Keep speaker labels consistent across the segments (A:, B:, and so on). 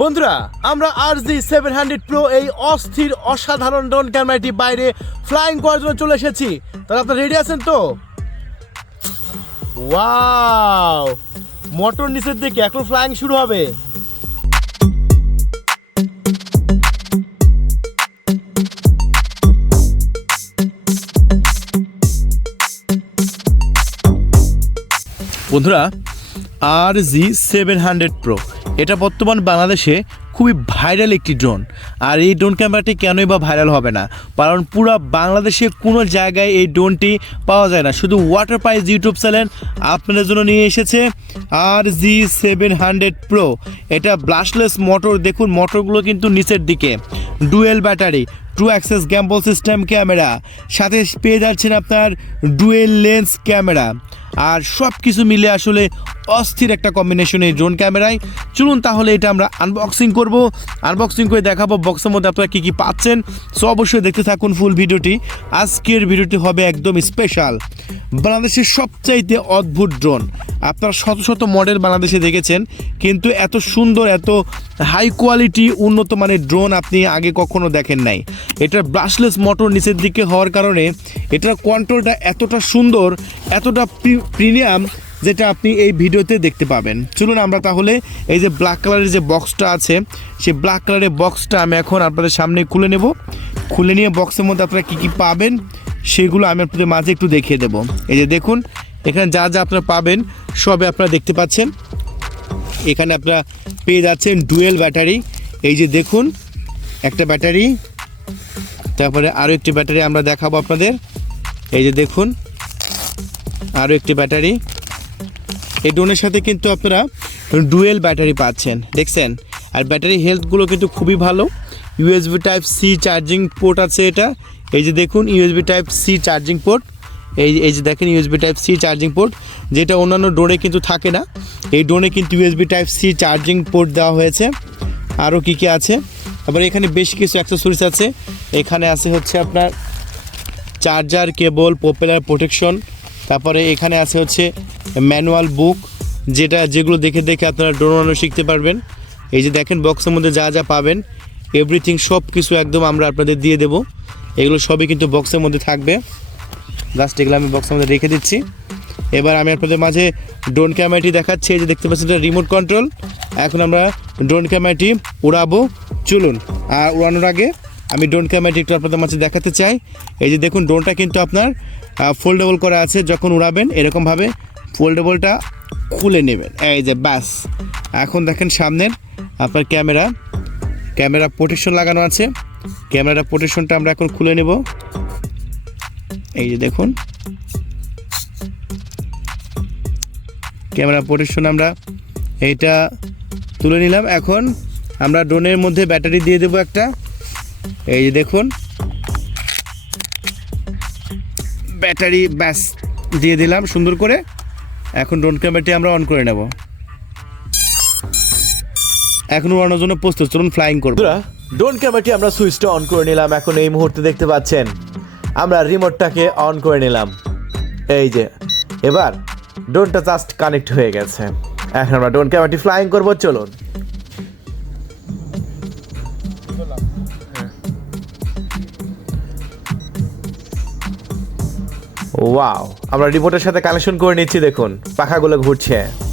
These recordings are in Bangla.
A: বন্ধুরা, আমরা R G seven hundred pro এই অস্থির, অসাধারণ ড্রোন ক্যামেরাটি বাইরে ফ্লাইং করার জন্য চলে এসেছি। তাহলে আপনার রেডি আছেন তো? ওয়াও মোটর নিচের দিকে, এখন ফ্লাইং শুরু হবে। বন্ধুরা R G seven hundred pro এটা বর্তমান বাংলাদেশে খুবই ভাইরাল একটি ড্রোন আর এই ড্রোন ক্যামেরাটি কেনই বা ভাইরাল হবে না? কারণ পুরো বাংলাদেশে কোনো জায়গায় এই ড্রোনটি পাওয়া যায় না। শুধু ওয়াটার প্রাইজ ইউটিউব চ্যানেল আপনাদের জন্য নিয়ে এসেছে R G seven hundred pro এটা ব্লাশলেস মোটর দেখুন মোটরগুলো কিন্তু নিচের দিকে। Dual battery two axis gimbal system camera সাথে পেয়ে যাচ্ছেন আপনার ডুয়েল লেন্স ক্যামেরা আর সব কিছু মিলে আসলে অস্থির একটা কম্বিনেশন এই ড্রোন ক্যামেরায় চলুন তাহলে এটা আমরা আনবক্সিং করব। আনবক্সিং করে দেখাবো বক্সের মধ্যে আপনারা কী কী পাচ্ছেন। সো অবশ্যই দেখতে থাকুন ফুল ভিডিওটি। আজকের ভিডিওটি হবে একদম স্পেশাল বাংলাদেশের সবচাইতে অদ্ভুত ড্রোন আপনারা শত শত মডেল বাংলাদেশে দেখেছেন, কিন্তু এত সুন্দর, এত হাই কোয়ালিটি উন্নত মানের ড্রোন আপনি আগে কখনো দেখেন নাই। এটার ব্রাশলেস মোটর নিচের দিকে হওয়ার কারণে এটার কন্ট্রোলটা এতটা সুন্দর, এতটা প্রিমিয়াম যেটা আপনি এই ভিডিওতে দেখতে পাবেন। চলুন আমরা তাহলে এই যে ব্ল্যাক কালারের যে বক্সটা আছে, সেই ব্ল্যাক কালারের বক্সটা আমি এখন আপনাদের সামনে খুলে নেব। খুলে নিয়ে বক্সের মধ্যে আপনারা কী কী পাবেন, সেগুলো আমি আপনাদের মাঝে একটু দেখিয়ে দেবো। এই যে দেখুন এখানে যা যা আপনারা পাবেন সবে আপনারা দেখতে পাচ্ছেন। এখানে আপনারা পেয়ে যাচ্ছেন ডুয়েল ব্যাটারি। এই যে দেখুন, একটা ব্যাটারি, তারপরে আরও একটি ব্যাটারি আমরা দেখাবো আপনাদের। এই যে দেখুন আরও একটি ব্যাটারি। এই ড্রোনের সাথে কিন্তু আপনারা ডুয়েল ব্যাটারি পাচ্ছেন, দেখছেন? আর ব্যাটারি হেলথগুলো কিন্তু খুবই ভালো। USB type C charging port আছে এটা। এই যে দেখুন, USB type C charging port. এই এই যে দেখেন USB type C charging port যেটা অন্যান্য ড্রোনে কিন্তু থাকে না। এই ড্রোনে কিন্তু USB type C charging port দেওয়া হয়েছে। আরও কী কী আছে? তারপরে এখানে বেশ কিছু অ্যাক্সেসরিজ আছে। এখানে আছে হচ্ছে আপনার চার্জার কেবল পপুলার প্রোটেকশন তারপরে এখানে আছে হচ্ছে ম্যানুয়াল বুক যেটা, যেগুলো দেখে দেখে আপনারা ড্রোন বানানো শিখতে পারবেন। এই যে দেখেন বক্সের মধ্যে যা যা পাবেন এভরিথিং সব কিছু একদম আমরা আপনাদের দিয়ে দেবো। এগুলো সবই কিন্তু বক্সের মধ্যে থাকবে। জাস্ট এগুলো আমি বক্সের মধ্যে রেখে দিচ্ছি। এবার আমি আপনাদের মাঝে ড্রোন ক্যামেরাটি দেখাচ্ছি, এই যে দেখতে পাচ্ছেন এটা রিমোট কন্ট্রোল এখন আমরা ড্রোন ক্যামেরাটি উড়াবো। চলুন, আর উড়ানোর আগে আমি ড্রোন ক্যামেরাটি একটু আপনাদের মাঝে দেখাতে চাই। এই যে দেখুন ড্রোনটা কিন্তু আপনার ফোল্ডেবল করা আছে। যখন উড়াবেন, এরকমভাবে ফোল্ডেবলটা খুলে নেবেন। এই যে ব্যাস। এখন দেখেন সামনের আপনার ক্যামেরা। ক্যামেরা প্রোটেকশন লাগানো আছে। ক্যামেরা প্রোটেকশনটা আমরা এখন খুলে নেব। এই যে দেখুন। ক্যামেরা প্রোটেকশন আমরা এইটা তুলে নিলাম। এখন আমরা ড্রোনের মধ্যে ব্যাটারি দিয়ে দেবো একটা। এই যে দেখুন। ব্যাটারি ব্যাস দিয়ে দিলাম সুন্দর করে। এখন ড্রোন ক্যামেরাটি আমরা অন করে নেব। এখন উড়ানোর জন্য প্রস্তুত। চলুন ফ্লাইং করব।
B: ড্রোন ক্যামেরাটি আমরা সুইচটা অন করে নিলাম। এখন এই মুহূর্তে দেখতে পাচ্ছেন আমরা রিমোটটাকে অন করে নিলাম। এই যে, এবার ড্রোনটা জাস্ট কানেক্ট হয়ে গেছে। এখন আমরা ড্রোন ক্যামেরাটি ফ্লাইং করব, চলুন। ওয়াও আমরা রিমোটের সাথে কানেকশন করে নিচ্ছি, দেখুন, পাখাগুলো ঘুরছে।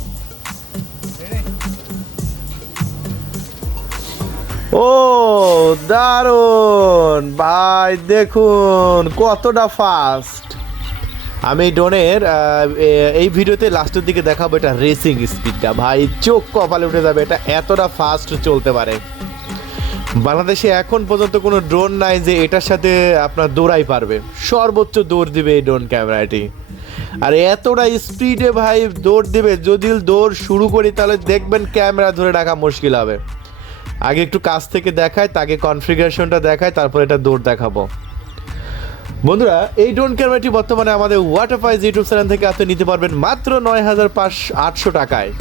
B: ও, দারুণ। ভাই, দেখুন, কতটা ফাস্ট আমি ডোনের এই ভিডিওতে লাস্টের দিকে দেখাবো এটা রেসিং স্পিডটা ভাই, চোখ কপালে উঠে যাবে, এটা এতটা ফাস্ট চলতে পারে। বাংলাদেশে এখন পর্যন্ত কোনো ড্রোন নাই যে এটার সাথে আপনার দৌড়াই পারবে। সর্বোচ্চ দৌড় দিবে এই ড্রোন ক্যামেরাটি। আর এতটা স্পিডে ভাই দৌড় দিবে, যদি দৌড় শুরু করি তাহলে দেখবেন ক্যামেরা ধরে রাখা মুশকিল হবে। আগে একটু কাছ থেকে দেখায় তাকে কনফিগারেশনটা দেখায় তারপর এটা দৌড় দেখাবো। বন্ধুরা এই ড্রোন ক্যামেরাটি বর্তমানে আমাদের ওয়াটার ওয়াটারফাইজ ইউটিউব চ্যানেল থেকে আপনি নিতে পারবেন মাত্র নয় হাজার পাঁচ আটশো টাকায়।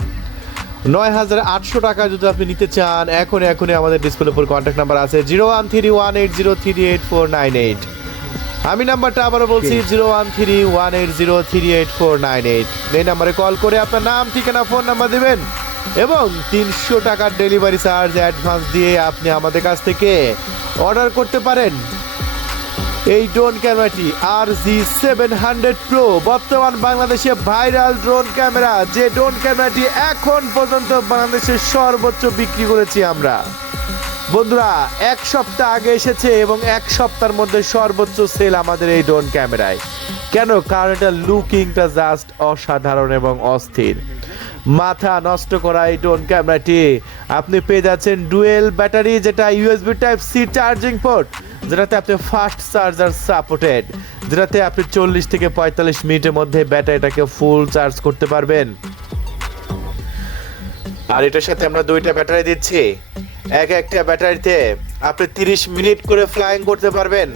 B: নয় হাজার আটশো টাকা যদি আপনি নিতে চান এখন এখনই আমাদের ডিসপ্লে উপর কন্ট্যাক্ট নাম্বার আছে zero one three one eight zero three eight four nine eight আমি নাম্বারটা আবারও বলছি zero one three one eight zero three eight four nine eight এই নাম্বারে কল করে আপনার নাম ঠিকানা ফোন নাম্বার দেবেন। এবং তিনশো টাকার ডেলিভারি চার্জ অ্যাডভান্স দিয়ে আপনি আমাদের কাছ থেকে অর্ডার করতে পারেন। এই ড্রোন ক্যামেরাটি আর জি সেভেন হান্ড্রেড প্রো বর্তমান বাংলাদেশে ভাইরাল ড্রোন ক্যামেরা। যে ড্রোন ক্যামেরাটি এখন পর্যন্ত বাংলাদেশের সর্বোচ্চ বিক্রি করেছি আমরা। বন্ধুরা, এক সপ্তাহ আগে এসেছে এবং এক সপ্তাহের মধ্যে সর্বোচ্চ সেল আমাদের এই ড্রোন ক্যামেরায়। কেন? কারণ এটা লুকিংটা জাস্ট অসাধারণ এবং অস্থির। মাথা নষ্ট করা এই ড্রোন ক্যামেরাটি আপনি পেয়ে যাচ্ছেন ডুয়েল ব্যাটারি, যেটা USB type C charging port যেটাতে আপনি ফাস্ট চার্জার সাপোর্টেড যেটাতে আপনি চল্লিশ থেকে পঁয়তাল্লিশ মিনিটের মধ্যে ব্যাটারিটাকে ফুল চার্জ করতে পারবেন। আর এটার সাথে আমরা দুইটা ব্যাটারি দিচ্ছি। এক একটা ব্যাটারিতে আপনি তিরিশ মিনিট করে ফ্লাইং করতে পারবেন।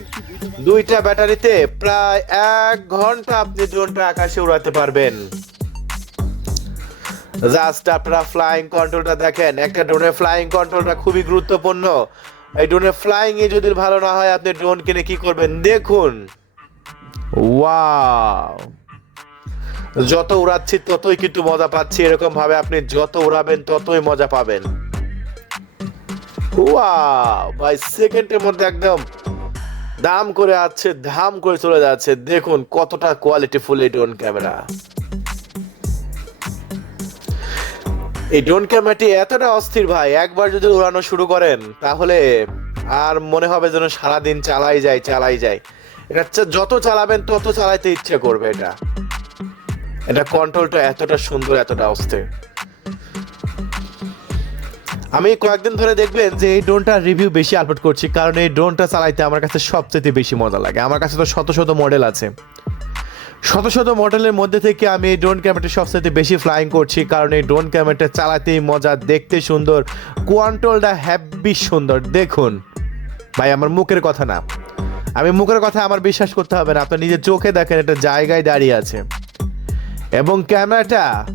B: দুইটা ব্যাটারিতে প্রায় এক ঘণ্টা আপনি ড্রোনটা আকাশে উড়াতে পারবেন। জাস্ট আপনারা ফ্লাইং কন্ট্রোলটা দেখেন। একটা ড্রোনের ফ্লাইং কন্ট্রোলটা খুবই গুরুত্বপূর্ণ। এই ড্রোনের ফ্লাইং এ যদি ভালো না হয়, আপনি ড্রোন কিনে কি করবেন? দেখুন। ওয়াও যত উড়াচ্ছি, ততই কিন্তু মজা পাচ্ছি। এরকম ভাবে আপনি যত উড়াবেন, ততই মজা পাবেন। ভাই সেকেন্ডের মধ্যে একদম দাম করে আছে ধাম করে চলে যাচ্ছে। দেখুন কতটা কোয়ালিটি ফুল এই ড্রোন ক্যামেরা এই ড্রোন ক্যামেরাটি এতটা অস্থির ভাই, একবার যদি উড়ানো শুরু করেন, তাহলে আর মনে হবে যেন সারাদিন চালাই যায় চালাই যায়। এটা যত চালাবেন, তত চালাইতে ইচ্ছে করবে এটা। এটা কন্ট্রোলটা এতটা সুন্দর, এতটা অস্থির। আমি কয়েকদিন ধরে দেখবেন যে এই ড্রোনটার রিভিউ বেশি আপলোড করছি, কারণ এই ড্রোনটা চালাইতে আমার কাছে সবচেয়ে বেশি মজা লাগে। আমার কাছে তো শত শত মডেল আছে। শত শত মডেলের মধ্যে থেকে আমি এই ড্রোন ক্যামেরাটা সবচেয়ে বেশি ফ্লাইং করছি, কারণ এই ড্রোন ক্যামেরাটা চালাতেই মজা, দেখতে সুন্দর কোয়ান্ট্রোলটা হ্যাপি সুন্দর। দেখুন, ভাই, আমার মুখের কথা না। আমি মুখের কথা আমার বিশ্বাস করতে হবে না, আপনার নিজের চোখে দেখেন, একটা জায়গায় দাঁড়িয়ে আছে। এবং ক্যামেরাটা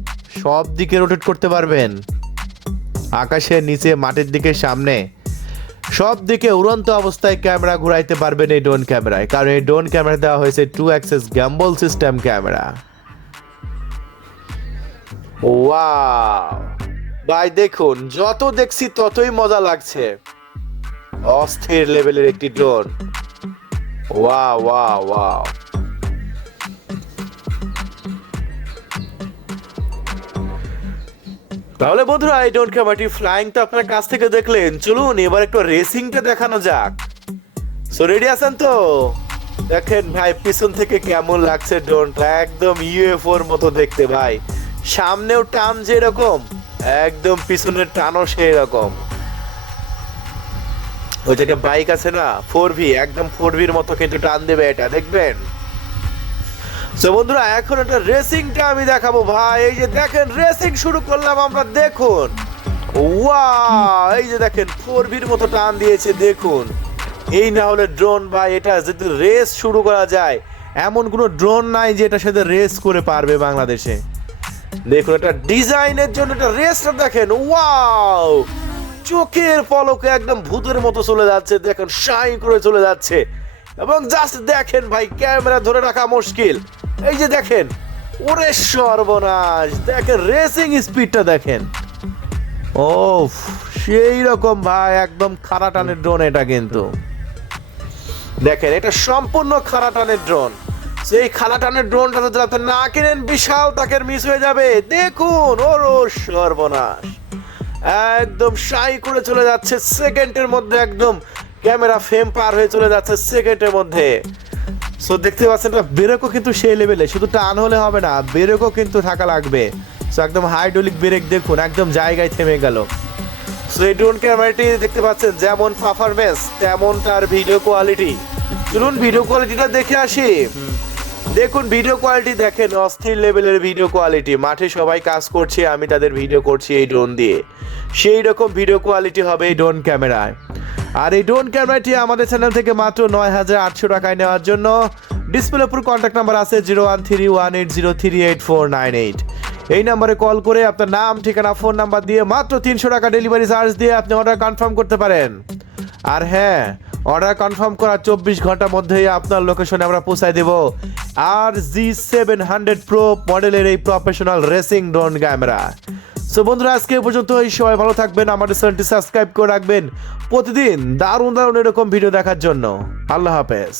B: সব দিকে রোটেট করতে পারবেন। আকাশের নিচে, মাটির দিকে সামনে। সব দিকে উড়ন্ত অবস্থায় ক্যামেরা ঘুরাইতে পারবেন এই ড্রোন ক্যামেরায়, কারণ এই ড্রোন ক্যামেরা দেওয়া হয়েছে two axis gimbal system camera. ভাই, দেখুন, যত দেখছি ততই মজা লাগছে। অস্থির লেভেলের একটি ড্রোন। ওয়া ওয়া ওয়াও তাহলে বন্ধুরা এই ডোন্ট ক্যামারটি ফ্লাইং তো আপনার কাছ থেকে দেখলেন। চলুন, এবার একটু রেসিংটা দেখানো যাক। সো রেডি আছেন তো? দেখেন ভাই, পিছন থেকে কেমন লাগছে ড্রোনটা একদম ইউএফওর মতো দেখতে ভাই। সামনেও টান যেরকম, একদম পিছনের টানও সেই রকম ওই জায়গায় বাইক আছে না ফোর ভি একদম ফোর ভির মতো কিন্তু টান দেবে এটা, দেখবেন? তো বন্ধুরা, এখন একটা রেসিংটা আমি দেখাবো, ভাই। এই যে দেখেন রেসিং শুরু করলাম আমরা, দেখুন। ওয়া এই যে দেখেন ফোর ভির মতো টান দিয়েছে, দেখুন। এই না হলে ড্রোন ভাই, এটা যদি রেস শুরু করা যায়, এমন কোনো ড্রোন নাই যে এটার সাথে রেস করে পারবে বাংলাদেশে। দেখুন, এটা ডিজাইনের জন্য এটা রেসটা দেখেন। ওয়াও চোখের পলকে একদম ভূতের মতো চলে যাচ্ছে, দেখেন শাইন করে চলে যাচ্ছে। এবং জাস্ট দেখেন, ভাই ক্যামেরা ধরে রাখা মুশকিল। এই যে দেখেন, ওরে সর্বনাশ। দেখেন রেসিং স্পিডটা দেখেন। ও সেই রকম ভাই, একদম খাড়া টানের ড্রোন এটা কিন্তু। দেখেন, এটা সম্পূর্ণ খাড়া টানের ড্রোন সেই খাড়া টানের ড্রোনটা যদি আপনি না কিনেন, বিশাল তাকের মিস হয়ে যাবে। দেখুন, ওর সর্বনাশ। একদম সাই করে চলে যাচ্ছে সেকেন্ডের মধ্যে একদম ক্যামেরা ফ্রেম পার হয়ে চলে যাচ্ছে সেকেন্ডের মধ্যে। সো দেখতে পাচ্ছেন এটা ব্রেকও কিন্তু সেই লেভেলে শুধু টান হলে হবে না ব্রেকও কিন্তু থাকা লাগবে। সো একদম হাইড্রোলিক ব্রেক দেখুন, একদম জায়গায় থেমে গেল। সো এই ড্রোন ক্যামেরাটি দেখতে পাচ্ছেন, যেমন পারফরমেন্স তেমন তার ভিডিও কোয়ালিটি চলুন ভিডিও কোয়ালিটিটা দেখে আসি। দেখুন ভিডিও কোয়ালিটি দেখেন, অস্থির লেভেলের ভিডিও কোয়ালিটি মাঠে সবাই কাজ করছে, আমি তাদের ভিডিও করছি এই ড্রোন দিয়ে। সেই রকম ভিডিও কোয়ালিটি হবে এই ড্রোন ক্যামেরায় আর এই ড্রোন ক্যামেরাটি আমাদের চ্যানেল থেকে মাত্র নয় হাজার আটশো টাকায় নেওয়ার জন্য। ডিসপ্লে উপর কন্ট্যাক্ট নাম্বার আছে zero one three one eight zero three eight four nine eight এই নাম্বারে কল করে আপনার নাম, ঠিকানা ফোন নাম্বার দিয়ে মাত্র তিনশো টাকা ডেলিভারি চার্জ দিয়ে আপনি অর্ডার কনফার্ম করতে পারেন। আর হ্যাঁ অর্ডার কনফার্ম করার চব্বিশ ঘণ্টার মধ্যেই আপনার লোকেশনে আমরা পৌঁছায় দেব R G seven hundred pro মডেলের এই professional racing drone camera so বন্ধুরা, আজকে পর্যন্ত এই সবাই ভালো থাকবেন, আমাদের চ্যানেলটি সাবস্ক্রাইব করে রাখবেন। প্রতিদিন দারুণ দারুণ এরকম ভিডিও দেখার জন্য। আল্লাহ হাফেজ।